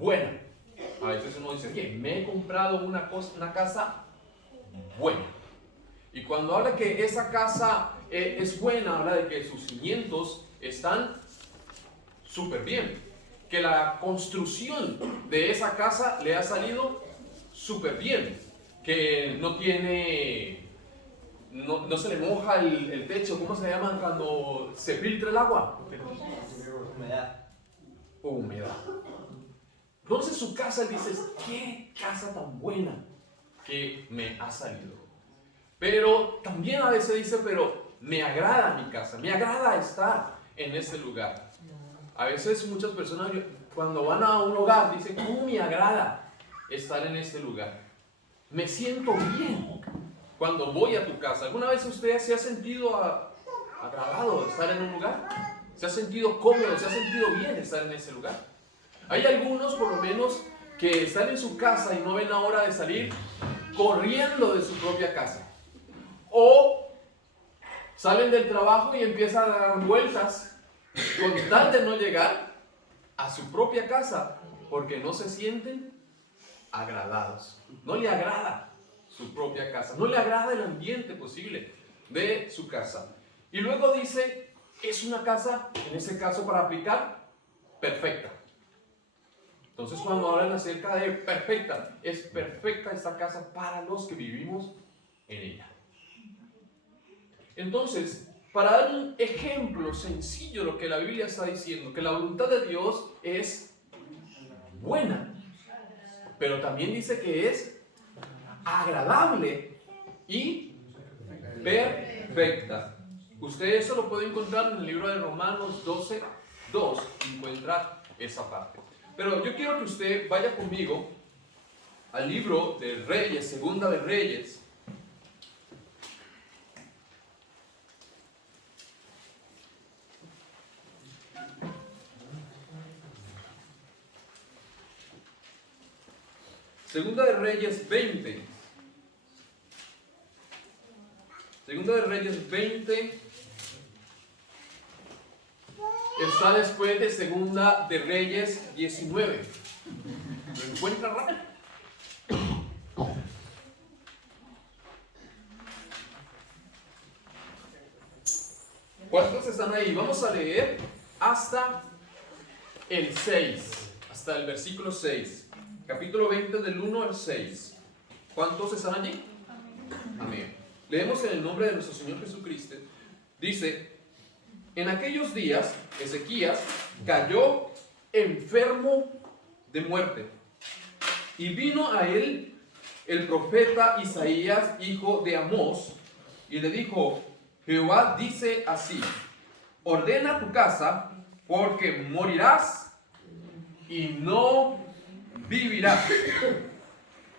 buena. A veces uno dice, oye, me he comprado una casa buena. Y cuando habla que esa casa es buena, habla de que sus cimientos están súper bien. Que la construcción de esa casa le ha salido súper bien. Que no tiene, no se le moja el techo. ¿Cómo se llama cuando se filtra el agua? Humedad. Entonces su casa, dices, qué casa tan buena que me ha salido. Pero también a veces dice, pero me agrada mi casa, me agrada estar en ese lugar. A veces muchas personas cuando van a un hogar dicen, ¿cómo me agrada estar en este lugar? Me siento bien cuando voy a tu casa. ¿Alguna vez usted se ha sentido agradado de estar en un lugar? ¿Se ha sentido cómodo, se ha sentido bien estar en ese lugar? Hay algunos, por lo menos, que están en su casa y no ven la hora de salir corriendo de su propia casa. O salen del trabajo y empiezan a dar vueltas con tal de no llegar a su propia casa porque no se sienten agradados. No le agrada su propia casa, no le agrada el ambiente posible de su casa. Y luego dice, es una casa, en ese caso para aplicar, perfecta. Entonces cuando hablan acerca de perfecta, es perfecta esta casa para los que vivimos en ella. Entonces, para dar un ejemplo sencillo de lo que la Biblia está diciendo, que la voluntad de Dios es buena, pero también dice que es agradable y perfecta. Usted eso lo puede encontrar en el libro de Romanos 12:2, encuentra esa parte. Pero yo quiero que usted vaya conmigo al libro de Reyes, Segunda de Reyes. Segunda de Reyes 20. Segunda de Reyes 20 está después de Segunda de Reyes 19. ¿Lo encuentra rápido? ¿Cuántos están ahí? Vamos a leer hasta el 6, hasta el versículo 6. Capítulo 20 del 1 al 6. ¿Cuántos están allí? Amén. Leemos en el nombre de nuestro Señor Jesucristo. Dice, en aquellos días Ezequías cayó enfermo de muerte. Y vino a él el profeta Isaías, hijo de Amós, y le dijo, Jehová dice así, ordena tu casa, porque morirás y no vivirás.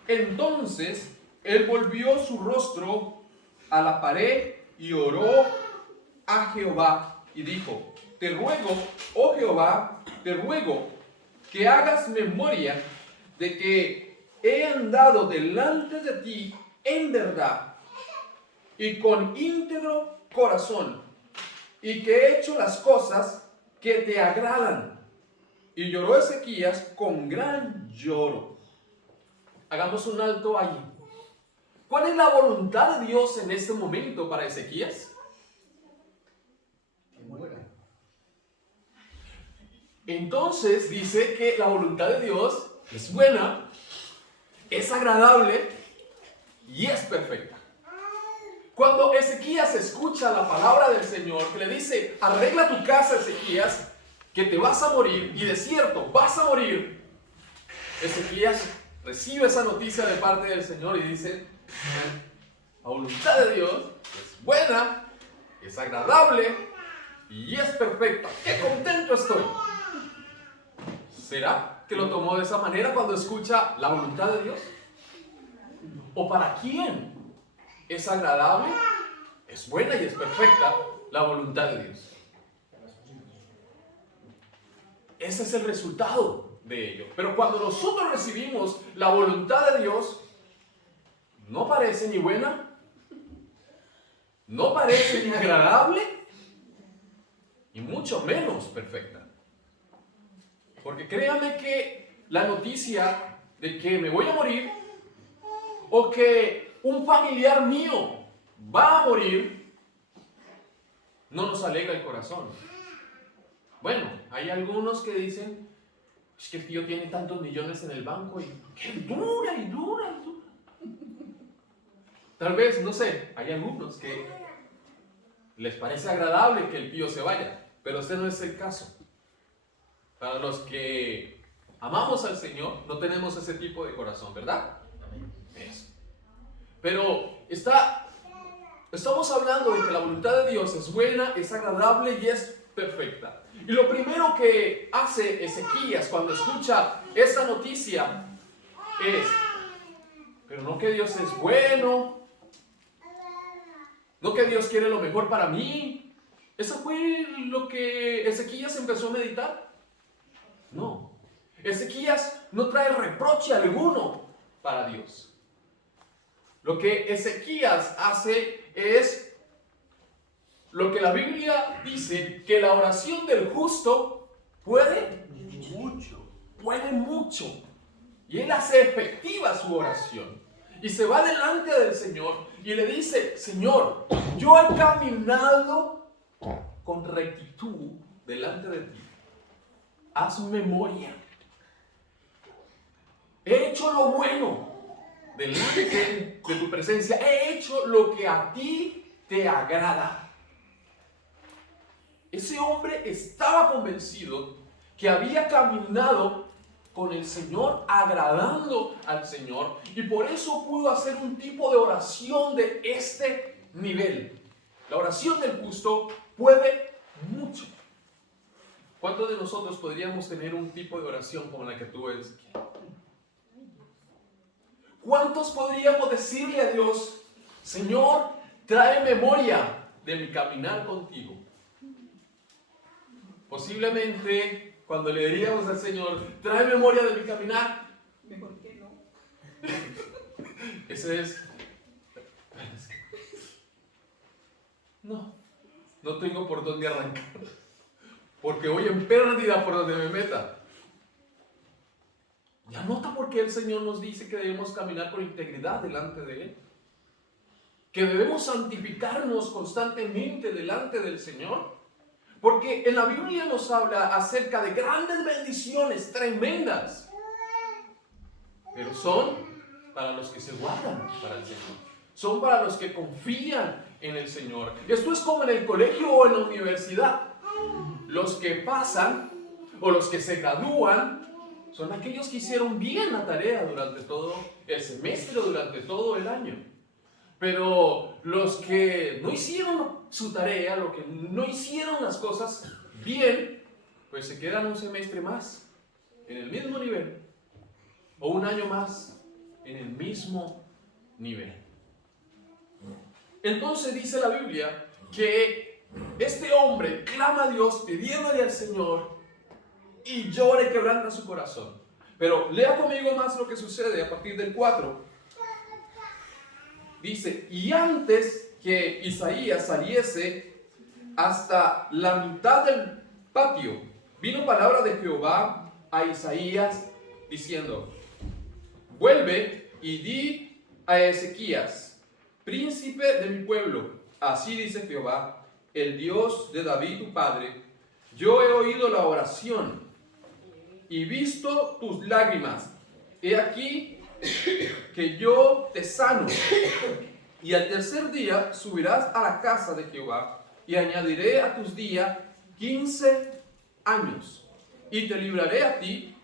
Entonces él volvió su rostro a la pared y oró a Jehová y dijo, te ruego, oh Jehová, te ruego que hagas memoria de que he andado delante de ti en verdad y con íntegro corazón, y que he hecho las cosas que te agradan. Y lloró Ezequías con gran lloro. Hagamos un alto allí. ¿Cuál es la voluntad de Dios en este momento para Ezequías? Que muera. Entonces dice que la voluntad de Dios es buena, es agradable y es perfecta. Cuando Ezequías escucha la palabra del Señor que le dice, arregla tu casa, Ezequías, que te vas a morir, y de cierto vas a morir, Ezequías recibe esa noticia de parte del Señor y dice, la voluntad de Dios es buena, es agradable y es perfecta. ¡Qué contento estoy! ¿Será que lo tomó de esa manera cuando escucha la voluntad de Dios? ¿O para quién es agradable, es buena y es perfecta la voluntad de Dios? Ese es el resultado de ello. Pero cuando nosotros recibimos la voluntad de Dios, no parece ni buena, no parece ni agradable, y mucho menos perfecta. Porque créame que la noticia de que me voy a morir o que un familiar mío va a morir, no nos alegra el corazón. Bueno, hay algunos que dicen, es que el tío tiene tantos millones en el banco y que dura y dura y dura. Tal vez, no sé, hay algunos que les parece agradable que el tío se vaya, pero ese no es el caso. Para los que amamos al Señor, no tenemos ese tipo de corazón, ¿verdad? Eso. Pero estamos hablando de que la voluntad de Dios es buena, es agradable y es perfecta. Y lo primero que hace Ezequías cuando escucha esa noticia es, pero no que Dios es bueno, no que Dios quiere lo mejor para mí. ¿Eso fue lo que Ezequías empezó a meditar? No. Ezequías no trae reproche alguno para Dios. Lo que Ezequías hace es lo que la Biblia dice, que la oración del justo puede mucho. Puede mucho. Y él hace efectiva su oración. Y se va delante del Señor y le dice, Señor, yo he caminado con rectitud delante de ti. Haz memoria. He hecho lo bueno delante de tu presencia. He hecho lo que a ti te agrada. Ese hombre estaba convencido que había caminado con el Señor, agradando al Señor, y por eso pudo hacer un tipo de oración de este nivel. La oración del justo puede mucho. ¿Cuántos de nosotros podríamos tener un tipo de oración como la que tú eres? ¿Cuántos podríamos decirle a Dios, Señor, trae memoria de mi caminar contigo? Posiblemente cuando le diríamos al Señor, trae memoria de mi caminar, mejor que no. Ese es... No tengo por dónde arrancar, porque voy en pérdida por donde me meta. ¿Ya nota por qué el Señor nos dice que debemos caminar con integridad delante de Él? Que debemos santificarnos constantemente delante del Señor. Porque en la Biblia nos habla acerca de grandes bendiciones tremendas. Pero son para los que se guardan para el Señor. Son para los que confían en el Señor. Esto es como en el colegio o en la universidad. Los que pasan o los que se gradúan son aquellos que hicieron bien la tarea durante todo el semestre o durante todo el año. Pero los que no hicieron su tarea, los que no hicieron las cosas bien, pues se quedan un semestre más en el mismo nivel o un año más en el mismo nivel. Entonces dice la Biblia que este hombre clama a Dios pidiéndole al Señor y llora y quebranta su corazón. Pero lea conmigo más lo que sucede a partir del 4. Dice, y antes que Isaías saliese hasta la mitad del patio, vino palabra de Jehová a Isaías diciendo, vuelve y di a Ezequías, príncipe de mi pueblo, así dice Jehová, el Dios de David tu padre, yo he oído la oración y visto tus lágrimas. He aquí que yo te sano, y al tercer día subirás a la casa de Jehová, y añadiré a tus días 15 años, y te libraré a ti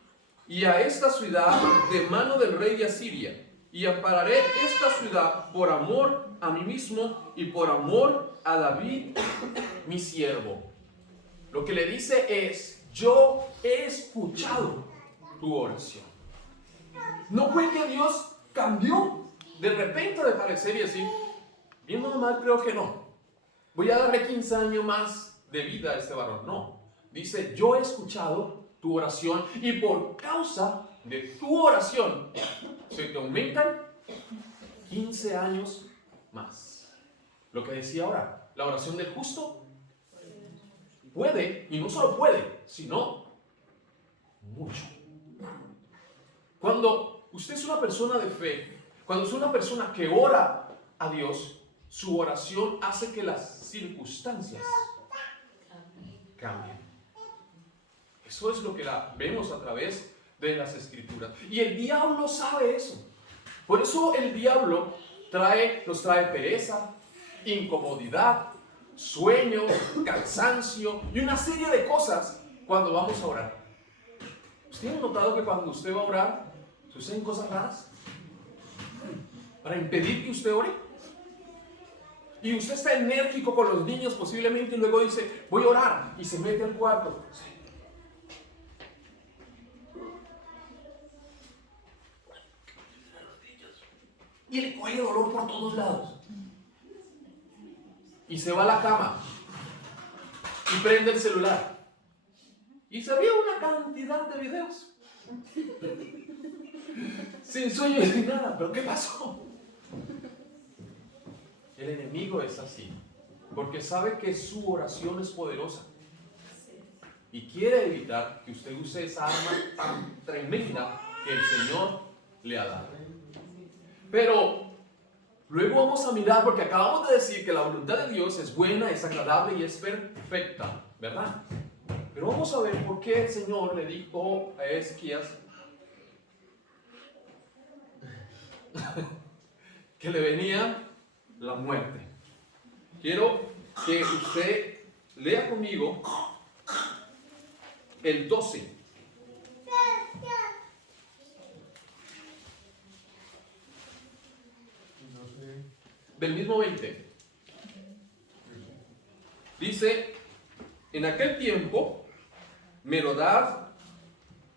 y a esta ciudad de mano del rey de Asiria, y ampararé esta ciudad por amor a mí mismo y por amor a David, mi siervo. Lo que le dice es, yo he escuchado tu oración. No fue que Dios cambió de repente de parecer y decir, viendo mal creo que no, voy a darle 15 años más de vida a este varón. No, dice, yo he escuchado tu oración y por causa de tu oración se te aumentan 15 años más. Lo que decía ahora, la oración del justo puede, y no solo puede, sino mucho. Cuando usted es una persona de fe, cuando es una persona que ora a Dios, su oración hace que las circunstancias cambien. Eso es lo que vemos a través de las Escrituras. Y el diablo sabe eso. Por eso el diablo nos trae pereza, incomodidad, sueño, cansancio y una serie de cosas cuando vamos a orar. ¿Usted ha notado que cuando usted va a orar suceden cosas raras para impedir que usted ore? Y usted está enérgico con los niños posiblemente y luego dice, voy a orar, y se mete al cuarto. Y le coge dolor por todos lados. Y se va a la cama y prende el celular. Y se ve una cantidad de videos. Sin sueño y sin nada. ¿Pero qué pasó? El enemigo es así. Porque sabe que su oración es poderosa. Y quiere evitar que usted use esa arma tan tremenda que el Señor le ha dado. Pero luego vamos a mirar, porque acabamos de decir que la voluntad de Dios es buena, es agradable y es perfecta, ¿verdad? Pero vamos a ver por qué el Señor le dijo a Ezequías que le venía la muerte. Quiero que usted lea conmigo el 12. Del mismo 20. Dice, en aquel tiempo, Merodach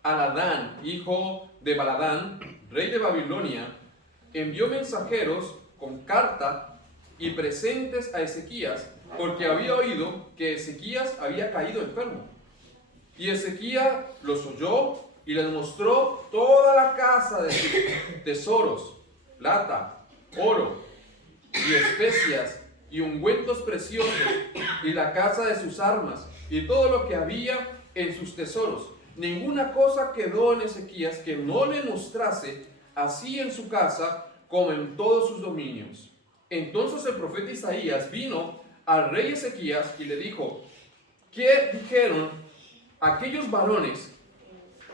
Aladán, hijo de Baladán, rey de Babilonia, envió mensajeros con carta y presentes a Ezequías, porque había oído que Ezequías había caído enfermo. Y Ezequías los oyó y les mostró toda la casa de sus tesoros, plata, oro y especias y ungüentos preciosos, y la casa de sus armas y todo lo que había en sus tesoros. Ninguna cosa quedó en Ezequías que no le mostrase, así en su casa como en todos sus dominios. Entonces el profeta Isaías vino al rey Ezequías y le dijo, ¿qué dijeron aquellos varones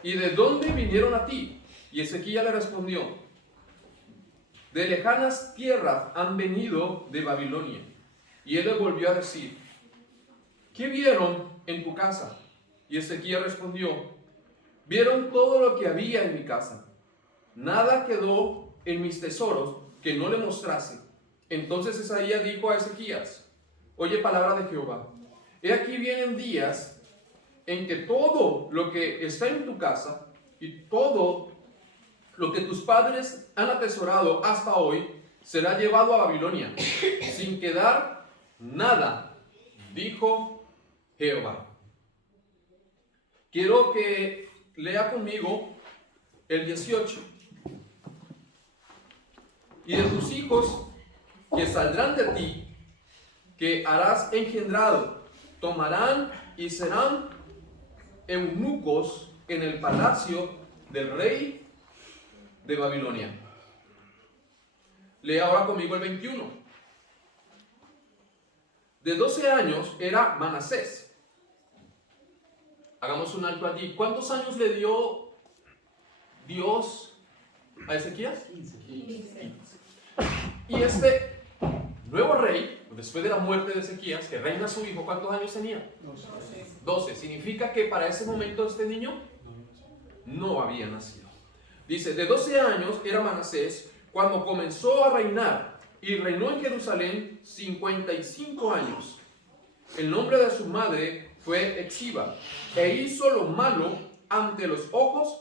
y de dónde vinieron a ti? Y Ezequías le respondió, de lejanas tierras han venido de Babilonia. Y él le volvió a decir, ¿qué vieron en tu casa? Y Ezequías respondió, vieron todo lo que había en mi casa. Nada quedó en mis tesoros que no le mostrase. Entonces Isaías dijo a Ezequías, oye palabra de Jehová, he aquí vienen días en que todo lo que está en tu casa y todo lo que tus padres han atesorado hasta hoy será llevado a Babilonia, sin quedar nada, dijo Jehová. Quiero que lea conmigo el 18. Y de tus hijos que saldrán de ti, que harás engendrado, tomarán y serán eunucos en el palacio del rey de Babilonia. Lea ahora conmigo el 21. De 12 años era Manasés. Hagamos un alto allí. ¿Cuántos años le dio Dios a Ezequías? 15. Y este nuevo rey, después de la muerte de Ezequías, que reina su hijo, ¿cuántos años tenía? 12. Significa que para ese momento este niño no había nacido. Dice, de 12 años era Manasés cuando comenzó a reinar, y reinó en Jerusalén 55 años. El nombre de su madre fue Exiba, e hizo lo malo ante los ojos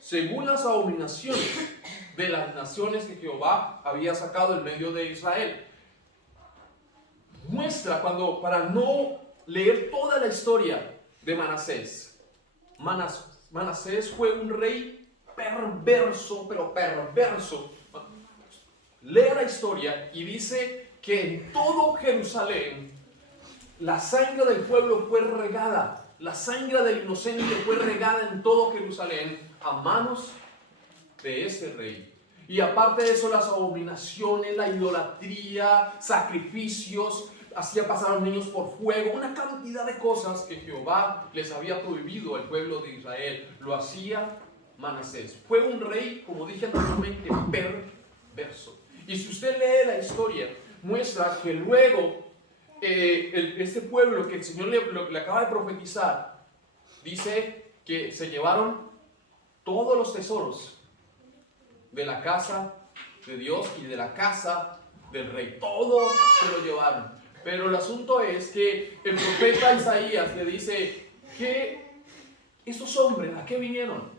según las abominaciones de las naciones que Jehová había sacado en medio de Israel. Muestra para no leer toda la historia de Manasés. Manasés fue un rey perverso, pero perverso. Lea la historia y dice que en todo Jerusalén la sangre del pueblo fue regada, la sangre del inocente fue regada en todo Jerusalén a manos de este rey. Y aparte de eso, las abominaciones, la idolatría, sacrificios, hacía pasar a los niños por fuego, una cantidad de cosas que Jehová les había prohibido al pueblo de Israel. Lo hacía Manasés. Fue un rey, como dije anteriormente, perverso. Y si usted lee la historia, muestra que luego este pueblo que el Señor le acaba de profetizar, dice que se llevaron todos los tesoros de la casa de Dios y de la casa del rey. Todo se lo llevaron. Pero el asunto es que el profeta Isaías le dice que esos hombres, ¿a qué vinieron?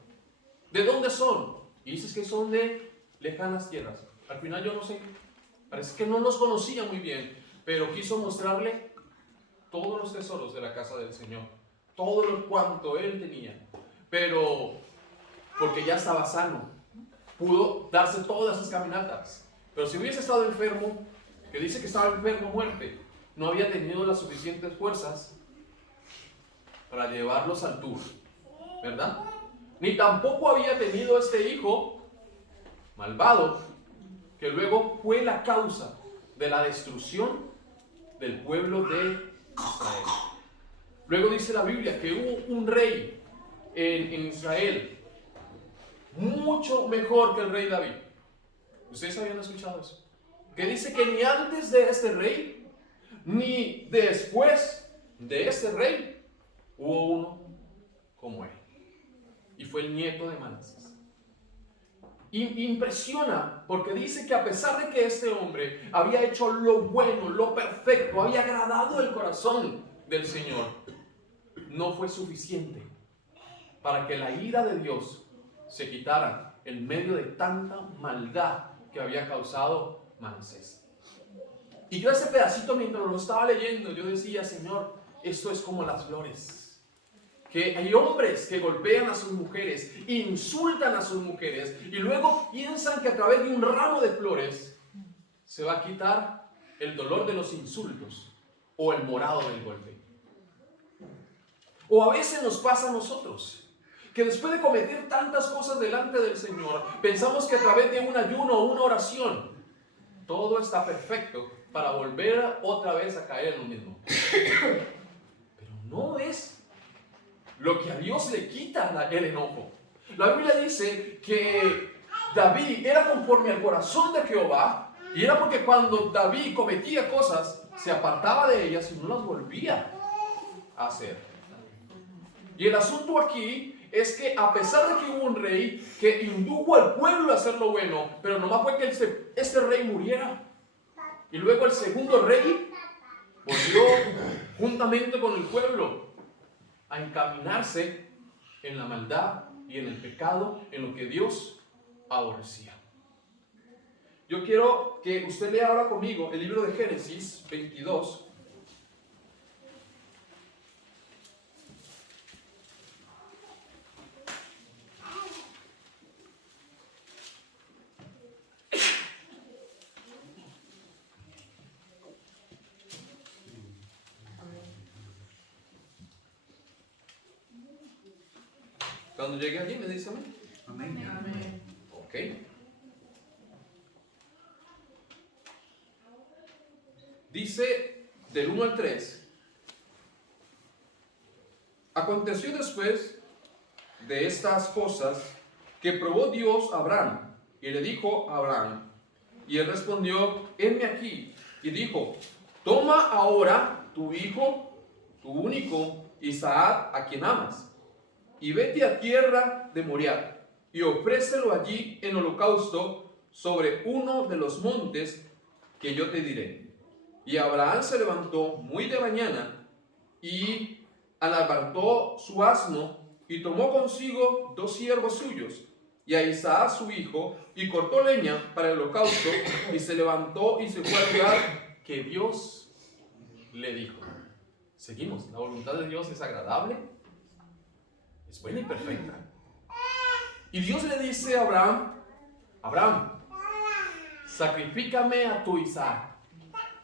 ¿De dónde son? Y dices que son de lejanas tierras. Al final yo no sé, parece que no los conocía muy bien, pero quiso mostrarle todos los tesoros de la casa del Señor, todo lo cuanto él tenía. Pero porque ya estaba sano, pudo darse todas esas caminatas. Pero si hubiese estado enfermo, que dice que estaba enfermo a muerte, no había tenido las suficientes fuerzas para llevarlos al tour, ¿verdad? Ni tampoco había tenido este hijo malvado, que luego fue la causa de la destrucción del pueblo de Israel. Luego dice la Biblia que hubo un rey en Israel mucho mejor que el rey David. ¿Ustedes habían escuchado eso? Que dice que ni antes de este rey, ni después de este rey, hubo uno como él. Y fue el nieto de Manasés. Impresiona porque dice que a pesar de que este hombre había hecho lo bueno, lo perfecto, había agradado el corazón del Señor, no fue suficiente para que la ira de Dios se quitara en medio de tanta maldad que había causado Manasés. Y yo ese pedacito, mientras lo estaba leyendo, yo decía: Señor, esto es como las flores. Que hay hombres que golpean a sus mujeres, insultan a sus mujeres y luego piensan que a través de un ramo de flores se va a quitar el dolor de los insultos o el morado del golpe. O a veces nos pasa a nosotros, que después de cometer tantas cosas delante del Señor, pensamos que a través de un ayuno o una oración, todo está perfecto para volver otra vez a caer en lo mismo. Pero no es lo que a Dios le quita el enojo. La Biblia dice que David era conforme al corazón de Jehová, y era porque cuando David cometía cosas, se apartaba de ellas y no las volvía a hacer. Y el asunto aquí es que a pesar de que hubo un rey que indujo al pueblo a hacer lo bueno, pero nomás fue que este rey muriera. Y luego el segundo rey volvió juntamente con el pueblo a encaminarse en la maldad y en el pecado, en lo que Dios aborrecía. Yo quiero que usted lea ahora conmigo el libro de Génesis 22. Cuando llegue allí me dice amén. Amén. Amén. Ok. Dice del 1 al 3. Aconteció después de estas cosas que probó Dios a Abraham y le dijo a Abraham, y él respondió: heme aquí. Y dijo: toma ahora tu hijo, tu único, Isaac, a quien amas, y vete a tierra de Moriah, y ofrécelo allí en holocausto sobre uno de los montes que yo te diré. Y Abraham se levantó muy de mañana, y alabartó su asno, y tomó consigo 2 siervos suyos, y a Isaac su hijo, y cortó leña para el holocausto, y se levantó y se fue al lugar que Dios le dijo. Seguimos, la voluntad de Dios es agradable, es buena y perfecta. Y Dios le dice a Abraham: Abraham, sacrifícame a tu Isaac,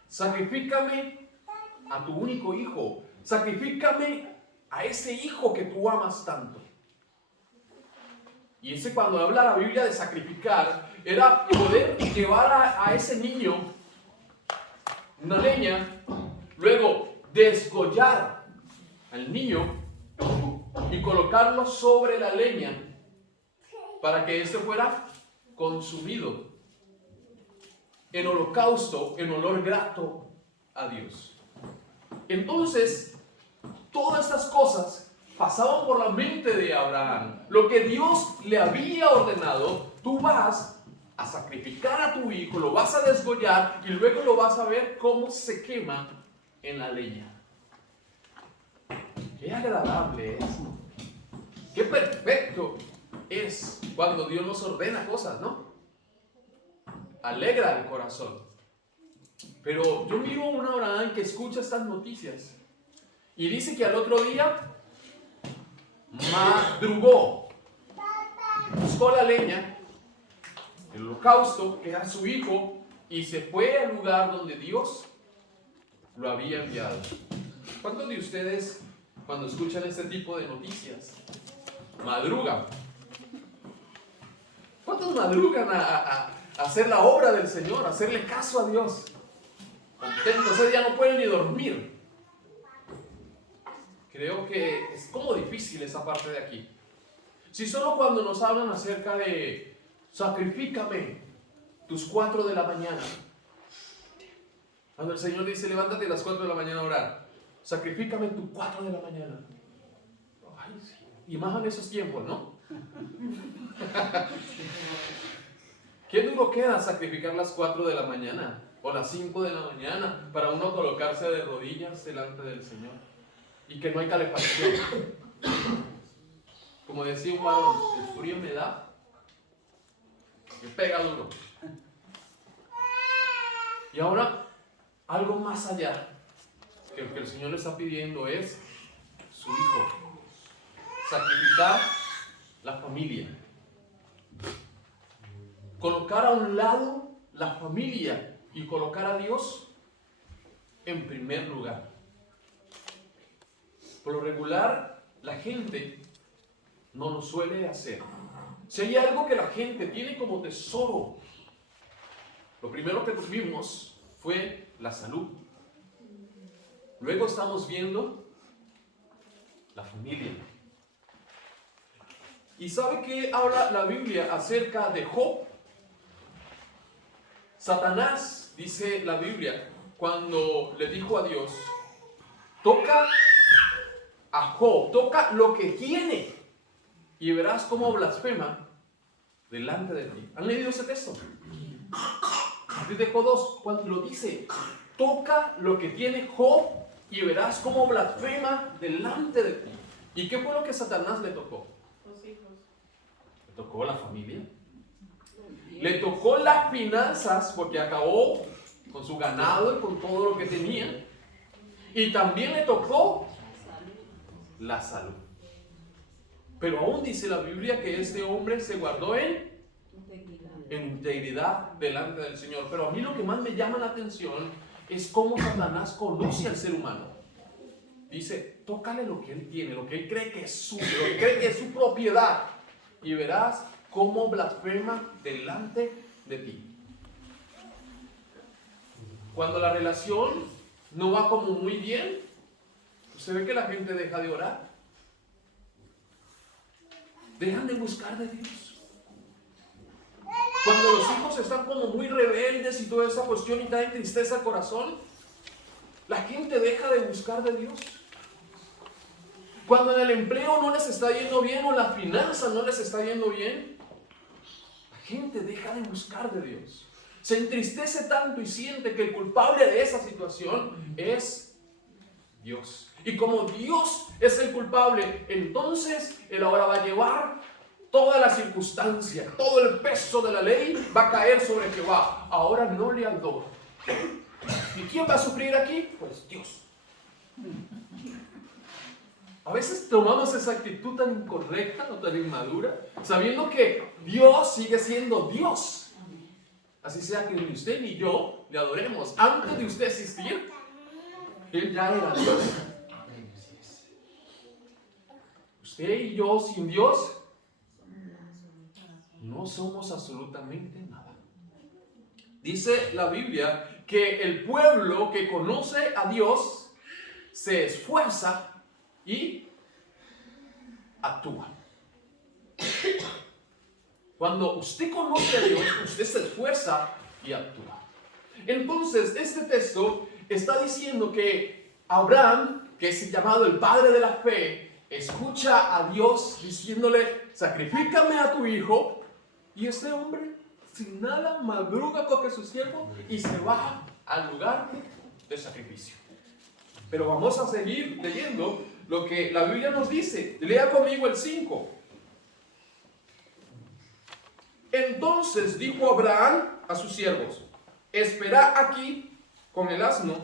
sacrifícame a tu único hijo, sacrifícame a ese hijo que tú amas tanto. Y ese, cuando habla la Biblia de sacrificar, era poder llevar a ese niño una leña, luego desgollar al niño y colocarlo sobre la leña para que éste fuera consumido en holocausto, en olor grato a Dios. Entonces, todas estas cosas pasaban por la mente de Abraham. Lo que Dios le había ordenado, tú vas a sacrificar a tu hijo, lo vas a desgollar y luego lo vas a ver cómo se quema en la leña. Qué agradable es, qué perfecto es cuando Dios nos ordena cosas, ¿no? Alegra el corazón. Pero yo miro a un Abraham que escucha estas noticias y dice que al otro día madrugó, buscó la leña, el holocausto, que era su hijo, y se fue al lugar donde Dios lo había enviado. ¿Cuántos de ustedes, cuando escuchan este tipo de noticias, madrugan? ¿Cuántos madrugan a hacer la obra del Señor, a hacerle caso a Dios? Contentos, ese día no pueden ni dormir. Creo que es como difícil esa parte de aquí. Si solo cuando nos hablan acerca de sacrifícame tus 4 de la mañana. Cuando el Señor dice levántate a las 4 de la mañana a orar, sacrifícame tus 4 de la mañana. Ay, sí. Y más en esos tiempos, ¿no? Qué duro queda sacrificar las 4 de la mañana o las 5 de la mañana para uno colocarse de rodillas delante del Señor y que no hay calefacción. Como decía un varón, el frío me da, me pega duro. Y ahora, algo más allá que lo que el Señor le está pidiendo es su hijo. Sacrificar la familia. Colocar a un lado la familia y colocar a Dios en primer lugar. Por lo regular, la gente no lo suele hacer. Si hay algo que la gente tiene como tesoro, lo primero que tuvimos fue la salud. Luego estamos viendo la familia. ¿Y sabe qué habla la Biblia acerca de Job? Satanás, dice la Biblia, cuando le dijo a Dios, toca a Job, toca lo que tiene y verás cómo blasfema delante de ti. ¿Han leído ese texto? Desde Job 2, cuando lo dice, toca lo que tiene Job y verás cómo blasfema delante de ti. ¿Y qué fue lo que Satanás le tocó? Los hijos. Le tocó la familia. Le tocó las finanzas porque acabó con su ganado y con todo lo que tenía. Y también le tocó la salud. Pero aún dice la Biblia que este hombre se guardó en integridad delante del Señor. Pero a mí lo que más me llama la atención es cómo Satanás conoce al ser humano. Dice, tócale lo que él tiene, lo que él cree que es suyo, lo que cree que es su propiedad, y verás cómo blasfema delante de ti. Cuando la relación no va como muy bien, usted ve que la gente deja de orar, dejan de buscar de Dios. Cuando los hijos están como muy rebeldes y toda esa cuestión y trae tristeza al corazón, la gente deja de buscar de Dios. Cuando en el empleo no les está yendo bien o la finanza no les está yendo bien, la gente deja de buscar de Dios. Se entristece tanto y siente que el culpable de esa situación es Dios. Y como Dios es el culpable, entonces Él ahora va a llevar toda la circunstancia, todo el peso de la ley va a caer sobre Jehová. Ahora no le adora. ¿Y quién va a sufrir aquí? Pues Dios. A veces tomamos esa actitud tan incorrecta o tan inmadura, sabiendo que Dios sigue siendo Dios. Así sea que ni usted ni yo le adoremos. Antes de usted existir, Él ya era Dios. Usted y yo sin Dios no somos absolutamente nada. Dice la Biblia que el pueblo que conoce a Dios se esfuerza y actúa. Cuando usted conoce a Dios, usted se esfuerza y actúa. Entonces, este texto está diciendo que Abraham, que es llamado el padre de la fe, escucha a Dios diciéndole, sacrifícame a tu hijo, y este hombre sin nada madruga, coge su siervo y se va al lugar de sacrificio. Pero vamos a seguir leyendo lo que la Biblia nos dice. Lea conmigo el 5. Entonces dijo Abraham a sus siervos, esperad aquí con el asno,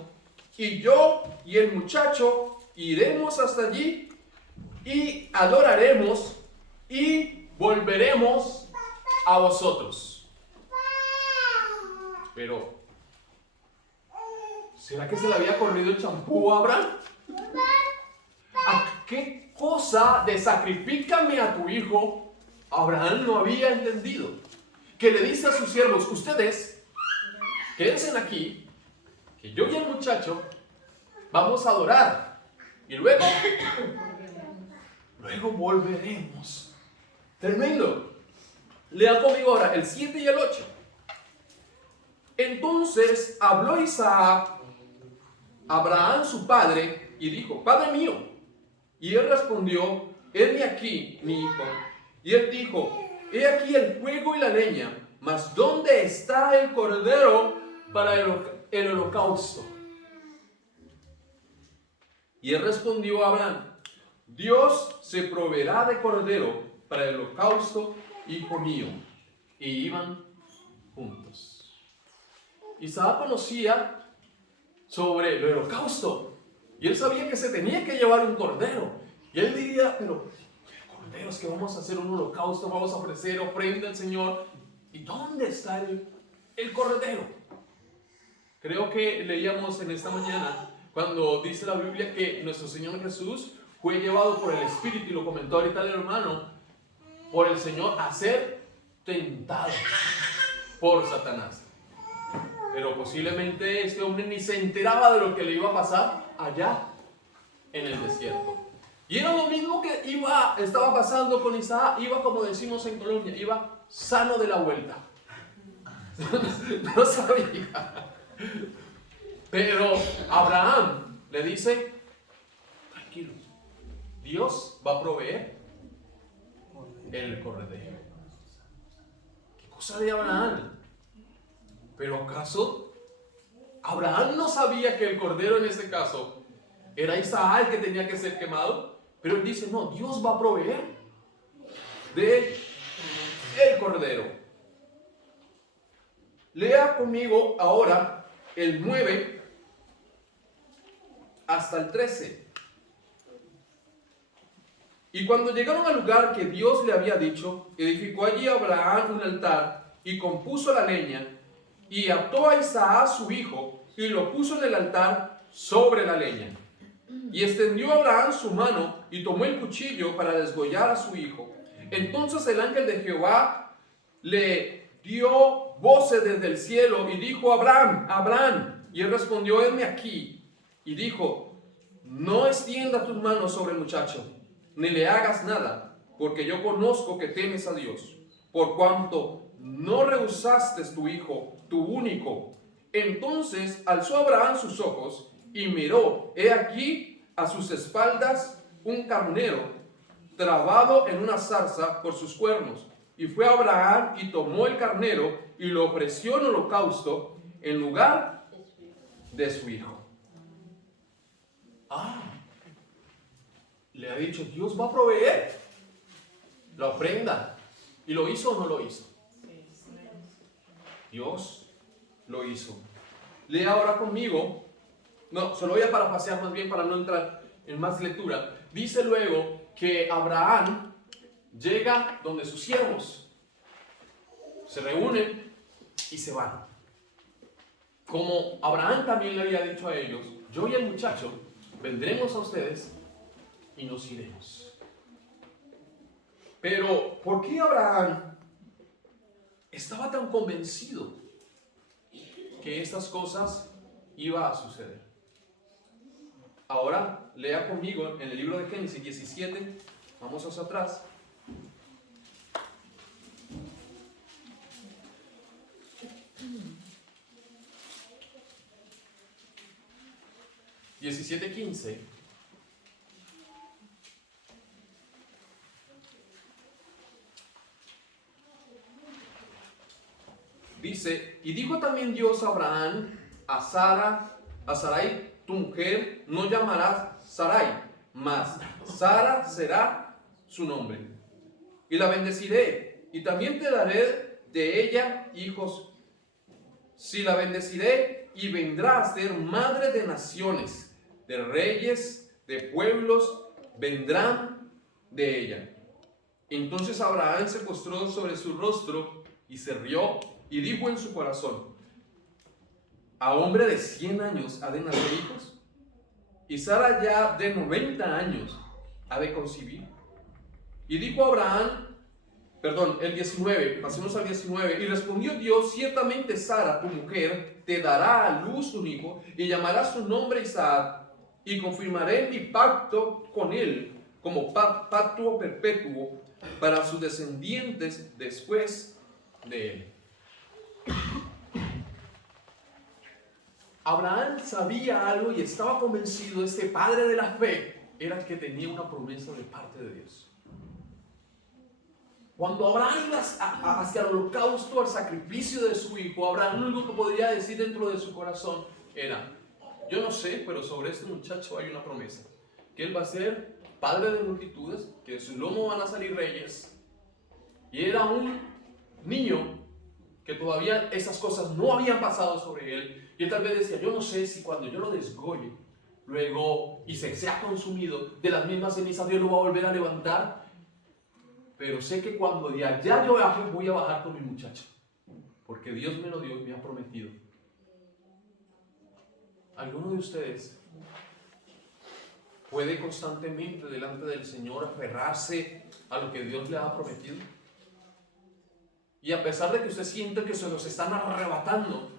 y yo y el muchacho iremos hasta allí y adoraremos y volveremos a vosotros. Pero, ¿será que se le había corrido el champú a Abraham? ¿A qué cosa de sacrifícame a tu hijo Abraham no había entendido? Que le dice a sus siervos, ustedes quédense aquí, que yo y el muchacho vamos a adorar y luego volveremos. Tremendo. Lea conmigo ahora el 7 y el 8. Entonces habló Isaac a Abraham su padre y dijo, Padre mío. Y él respondió, heme aquí, mi hijo. Y él dijo, he aquí el fuego y la leña, mas ¿dónde está el cordero para el holocausto? Y él respondió a Abraham, Dios se proveerá de cordero para el holocausto, hijo mío. Y iban juntos. Isaac conocía sobre el holocausto y él sabía que se tenía que llevar un cordero. Y él diría, pero corderos, que vamos a hacer un holocausto, vamos a ofrecer ofrenda al Señor. ¿Y dónde está el cordero? Creo que leíamos en esta mañana cuando dice la Biblia que nuestro Señor Jesús fue llevado por el Espíritu, y lo comentó ahorita el hermano, por el Señor a ser tentado por Satanás. Pero posiblemente este hombre ni se enteraba de lo que le iba a pasar allá en el desierto. Y era lo mismo que estaba pasando con Isaac. Iba, como decimos en Colombia, iba sano de la vuelta. No sabía. Pero Abraham le dice, tranquilo, Dios va a proveer el cordero. ¿Qué cosa de Abraham? Pero ¿acaso Abraham no sabía que el cordero en este caso era Isaac el que tenía que ser quemado? Pero él dice, no, Dios va a proveer de el cordero. Lea conmigo ahora el 9 hasta el 13. Y cuando llegaron al lugar que Dios le había dicho, edificó allí Abraham un altar y compuso la leña y ató a Isaac su hijo y lo puso en el altar sobre la leña. Y extendió Abraham su mano y tomó el cuchillo para desgollar a su hijo. Entonces el ángel de Jehová le dio voces desde el cielo y dijo, Abraham, Abraham. Y él respondió, heme aquí. Y dijo, no extienda tus manos sobre el muchacho, ni le hagas nada, porque yo conozco que temes a Dios, por cuanto no rehusaste tu hijo, tu único. Entonces alzó Abraham sus ojos y miró, he aquí a sus espaldas un carnero trabado en una zarza por sus cuernos. Y fue Abraham y tomó el carnero y lo ofreció en holocausto en lugar de su hijo. Le ha dicho, Dios va a proveer la ofrenda. ¿Y lo hizo o no lo hizo? Dios lo hizo. Lea ahora conmigo. No, solo voy a parapasear más bien para no entrar en más lectura. Dice luego que Abraham llega donde sus siervos se reúnen y se van. Como Abraham también le había dicho a ellos, yo y el muchacho vendremos a ustedes y nos iremos. Pero ¿por qué Abraham estaba tan convencido que estas cosas iban a suceder. Ahora lea conmigo en el libro de Génesis 17, vamos hacia atrás. Diecisiete 15. Dice, y dijo también Dios a Abraham, a Sarai, tu mujer, no llamarás Sarai, mas Sara será su nombre. Y la bendeciré, y también te daré de ella hijos. Si la bendeciré, y vendrá a ser madre de naciones, de reyes, de pueblos, vendrán de ella. Entonces Abraham se postró sobre su rostro y se rió y dijo en su corazón, ¿a hombre de 100 años ha de nacer hijos? Y Sara ya de 90 años ha de concebir. Y dijo Abraham, el 19, pasemos al 19, y respondió Dios, ciertamente Sara, tu mujer, te dará a luz un hijo, y llamarás su nombre Isaac, y confirmaré mi pacto con él, como pacto perpetuo, para sus descendientes después de él. Abraham sabía algo y estaba convencido, este padre de la fe era el que tenía una promesa de parte de Dios. Cuando Abraham iba hacia el holocausto, al sacrificio de su hijo, Abraham lo único que podría decir dentro de su corazón era, yo no sé, pero sobre este muchacho hay una promesa, que él va a ser padre de multitudes, que de su lomo van a salir reyes. Y era un niño que todavía esas cosas no habían pasado sobre él. Y él tal vez decía, yo no sé si cuando yo lo desgolle, luego y se sea consumido, de las mismas cenizas Dios lo va a volver a levantar. Pero sé que cuando de allá yo baje, voy a bajar con mi muchacho, porque Dios me lo dio y me ha prometido. ¿Alguno de ustedes puede constantemente delante del Señor aferrarse a lo que Dios le ha prometido? Y a pesar de que usted siente que se los están arrebatando,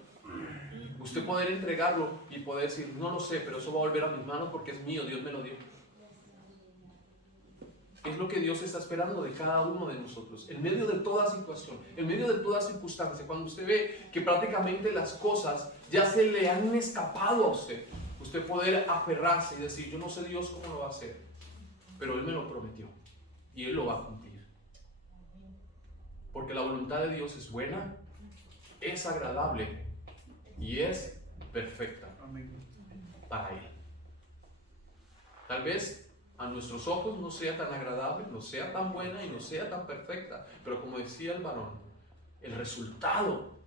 usted poder entregarlo y poder decir, no lo sé, pero eso va a volver a mis manos porque es mío, Dios me lo dio. Es lo que Dios está esperando de cada uno de nosotros, en medio de toda situación, en medio de toda circunstancia. Cuando usted ve que prácticamente las cosas ya se le han escapado a usted, usted poder aferrarse y decir, yo no sé Dios cómo lo va a hacer, pero Él me lo prometió y Él lo va a cumplir. Porque la voluntad de Dios es buena, es agradable y es perfecta para Él. Tal vez a nuestros ojos no sea tan agradable, no sea tan buena y no sea tan perfecta, pero como decía el varón, el resultado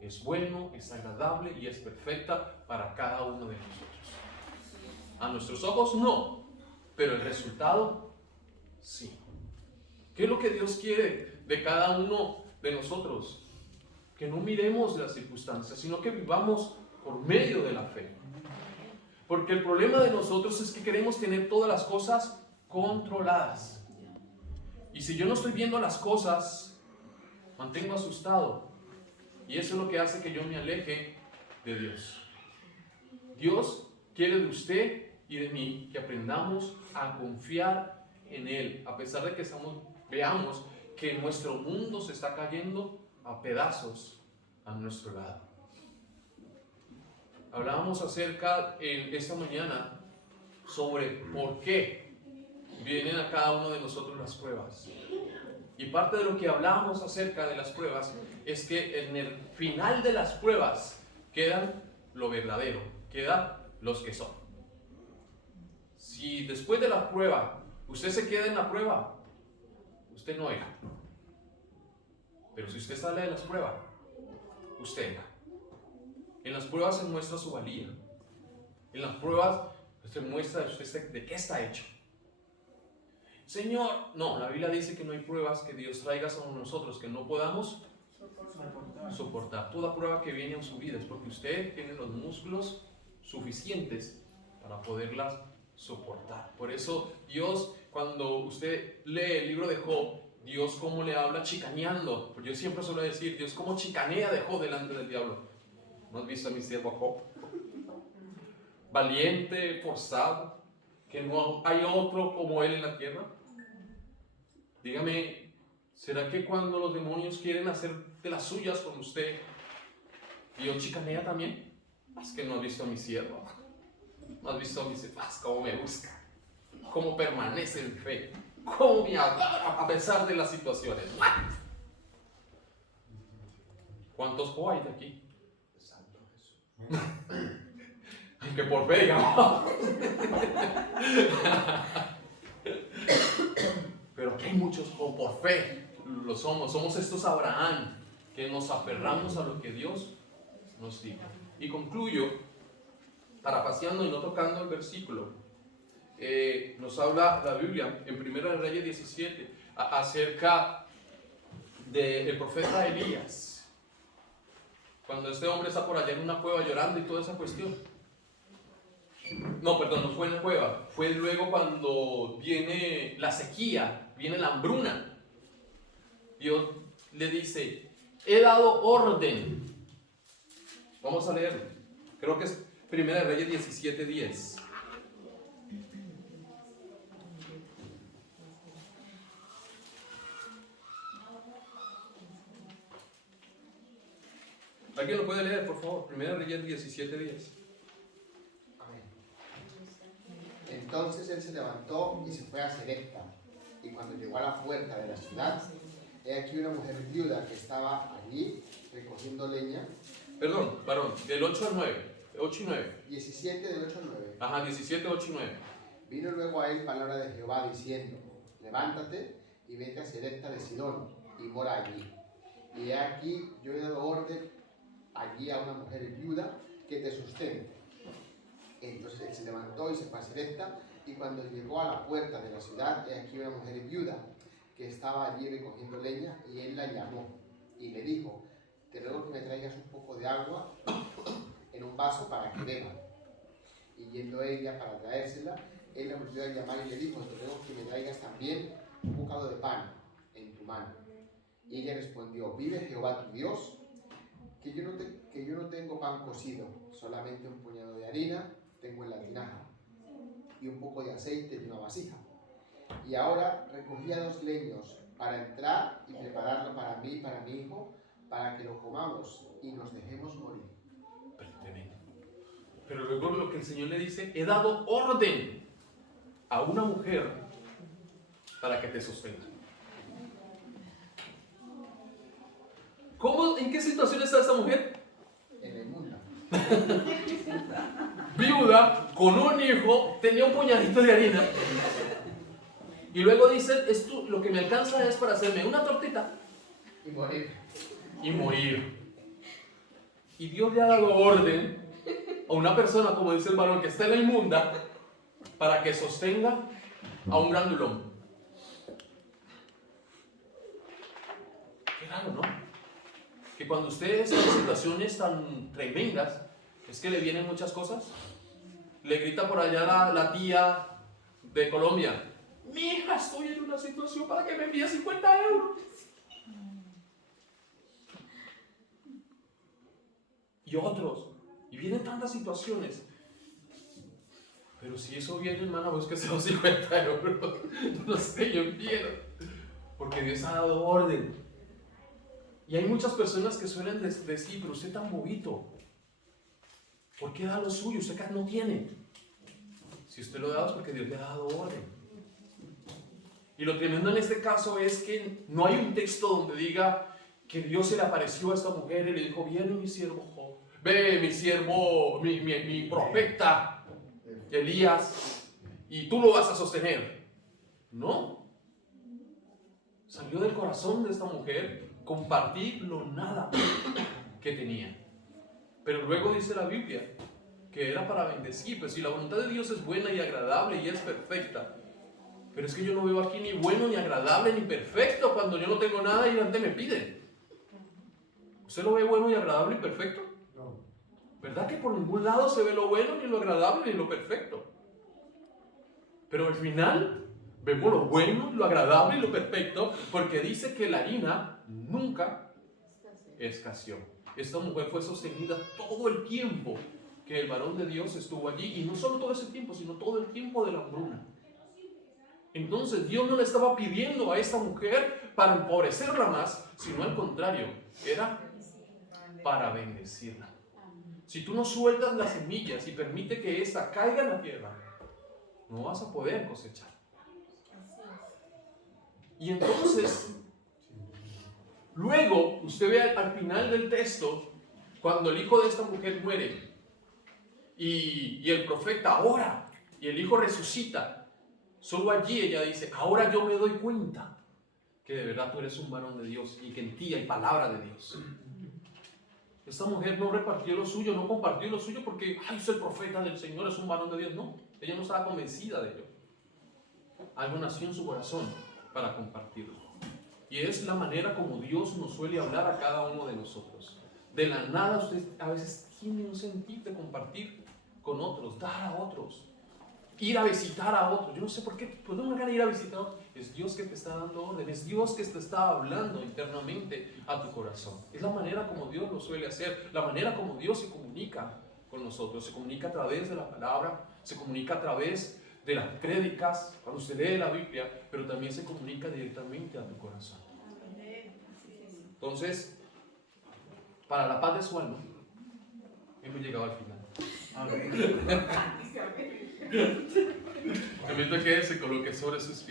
es bueno, es agradable y es perfecta para cada uno de nosotros. A nuestros ojos no, pero el resultado sí. ¿Qué es lo que Dios quiere de cada uno de nosotros? Que no miremos las circunstancias, sino que vivamos por medio de la fe. Porque el problema de nosotros es que queremos tener todas las cosas controladas. Y si yo no estoy viendo las cosas, mantengo asustado. Y eso es lo que hace que yo me aleje de Dios. Dios quiere de usted y de mí que aprendamos a confiar en Él, a pesar de que veamos que nuestro mundo se está cayendo a pedazos a nuestro lado. Hablábamos acerca esta mañana sobre por qué vienen a cada uno de nosotros las pruebas. Y parte de lo que hablábamos acerca de las pruebas es que en el final de las pruebas quedan lo verdadero, quedan los que son. Si después de la prueba usted se queda en la prueba, usted no era. Pero si usted sale de las pruebas, usted era. En las pruebas se muestra su valía. En las pruebas se muestra usted de qué está hecho. Señor, no, la Biblia dice que no hay pruebas que Dios traiga sobre nosotros que no podamos soportar. Toda prueba que viene en su vida es porque usted tiene los músculos suficientes para poderlas soportar. Por eso Dios, cuando usted lee el libro de Job, Dios cómo le habla chicaneando. Yo siempre suelo decir, Dios cómo chicanea dejó delante del diablo. ¿No has visto a mi siervo Job? Valiente, forzado, que no hay otro como él en la tierra. Dígame, ¿será que cuando los demonios quieren hacer de las suyas con usted, Dios chicanea también? Es que no has visto a mi siervo. No has visto a mi siervo. Cómo me busca. Cómo permanece en fe. Cómo me adora a pesar de las situaciones. ¿Cuántos hay de aquí? Santo Jesús. Que por fe, digamos. Pero aquí hay muchos como por fe lo somos. Somos estos Abraham que nos aferramos a lo que Dios nos diga. Y concluyo, parapaseando y no tocando el versículo. Nos habla la Biblia en 1 Reyes 17 acerca del profeta Elías. Cuando este hombre está por allá en una cueva llorando y toda esa cuestión. No, perdón, no fue en la cueva. Fue luego cuando viene la sequía, viene la hambruna. Dios le dice, he dado orden. Vamos a leer. Creo que es 1 Reyes 17:10. ¿Alguien lo puede leer, por favor? 1 Reyes 17:10. Amén. Entonces él se levantó y se fue a Serepta. Y cuando llegó a la puerta de la ciudad, he aquí una mujer viuda que estaba allí recogiendo leña. Perdón, varón, del 8 al 9. 8 y 9. 17 del 8 al 9. Ajá, 17, 8 y 9. Vino luego a él palabra de Jehová diciendo, levántate y vete a Serepta de Sidón y mora allí. Y he aquí yo he dado orden allí a una mujer viuda que te sustente. Entonces él se levantó y se fue a Serepta, y cuando llegó a la puerta de la ciudad, he aquí una mujer viuda que estaba allí recogiendo leña, y él la llamó y le dijo, te ruego que me traigas un poco de agua en un vaso para que beba. Y yendo ella para traérsela, él la volvió a llamar y le dijo, te ruego que me traigas también un bocado de pan en tu mano. Y ella respondió, vive Jehová tu Dios, que yo no tengo pan cocido, solamente un puñado de harina tengo en la tinaja, y un poco de aceite en una vasija. Y ahora recogía 2 leños para entrar y prepararlo para mí y para mi hijo, para que lo comamos y nos dejemos morir. Pero luego lo que el Señor le dice, he dado orden a una mujer para que te sostenga. ¿Cómo, en qué situación está esta mujer? En el mundo. Viuda, con un hijo, tenía un puñadito de harina. Y luego dice, esto, lo que me alcanza es para hacerme una tortita. Y morir. Y morir. Y Dios le ha dado orden a una persona, como dice el varón, que está en la inmunda, para que sostenga a un grandulón. Qué raro, ¿no? Que cuando usted está en situaciones tan tremendas, es que le vienen muchas cosas. Le grita por allá la tía de Colombia, mi hija, estoy en una situación para que me envíe 50 euros. Y otros. Y vienen tantas situaciones. Pero si eso viene, hermana, búsquese los 50 euros. No sé, yo entiendo. Porque Dios ha dado orden. Y hay muchas personas que suelen decir, pero usted tan bobito. ¿Por qué da lo suyo? Usted casi no tiene. Si usted lo da es porque Dios le ha dado orden. Y lo tremendo en este caso es que no hay un texto donde diga que Dios se le apareció a esta mujer y le dijo, viene mi siervo Job, ve mi siervo, mi profeta Elías, y tú lo vas a sostener. No. Salió del corazón de esta mujer compartir lo nada que tenía. Pero luego dice la Biblia que era para bendecir. Pues si la voluntad de Dios es buena y agradable y es perfecta, pero es que yo no veo aquí ni bueno, ni agradable, ni perfecto cuando yo no tengo nada y antes me piden. ¿Usted lo ve bueno y agradable y perfecto? No. ¿Verdad que por ningún lado se ve lo bueno, ni lo agradable, ni lo perfecto? Pero al final Vemos lo bueno, lo agradable y lo perfecto, porque dice que la harina nunca escaseó. Esta mujer fue sostenida todo el tiempo que el varón de Dios estuvo allí, y no solo todo ese tiempo, sino todo el tiempo de la hambruna. Entonces Dios no le estaba pidiendo a esta mujer para empobrecerla más, sino al contrario, era para bendecirla. Si tú no sueltas las semillas y permite que ésta caiga en la tierra, no vas a poder cosechar. Y entonces, luego, usted ve al final del texto, cuando el hijo de esta mujer muere, y el profeta ora, y el hijo resucita, solo allí ella dice, ahora yo me doy cuenta que de verdad tú eres un varón de Dios, y que en ti hay palabra de Dios. Esta mujer no repartió lo suyo, no compartió lo suyo porque, ay, soy el profeta del Señor, es un varón de Dios. No, ella no estaba convencida de ello. Algo nació en su corazón para compartirlo. Y es la manera como Dios nos suele hablar a cada uno de nosotros. De la nada usted a veces tiene un sentir de compartir con otros, dar a otros, ir a visitar a otros. Yo no sé por qué, pues no me van a ir a visitar a otros. Es Dios que te está dando orden, es Dios que te está hablando internamente a tu corazón. Es la manera como Dios lo suele hacer, la manera como Dios se comunica con nosotros. Se comunica a través de la palabra, se comunica a través de las prédicas, cuando usted lee la Biblia, pero también se comunica directamente a tu corazón. Entonces, para la paz de su alma, hemos llegado al final. Amén. Te invito a que se coloque sobre sus pies.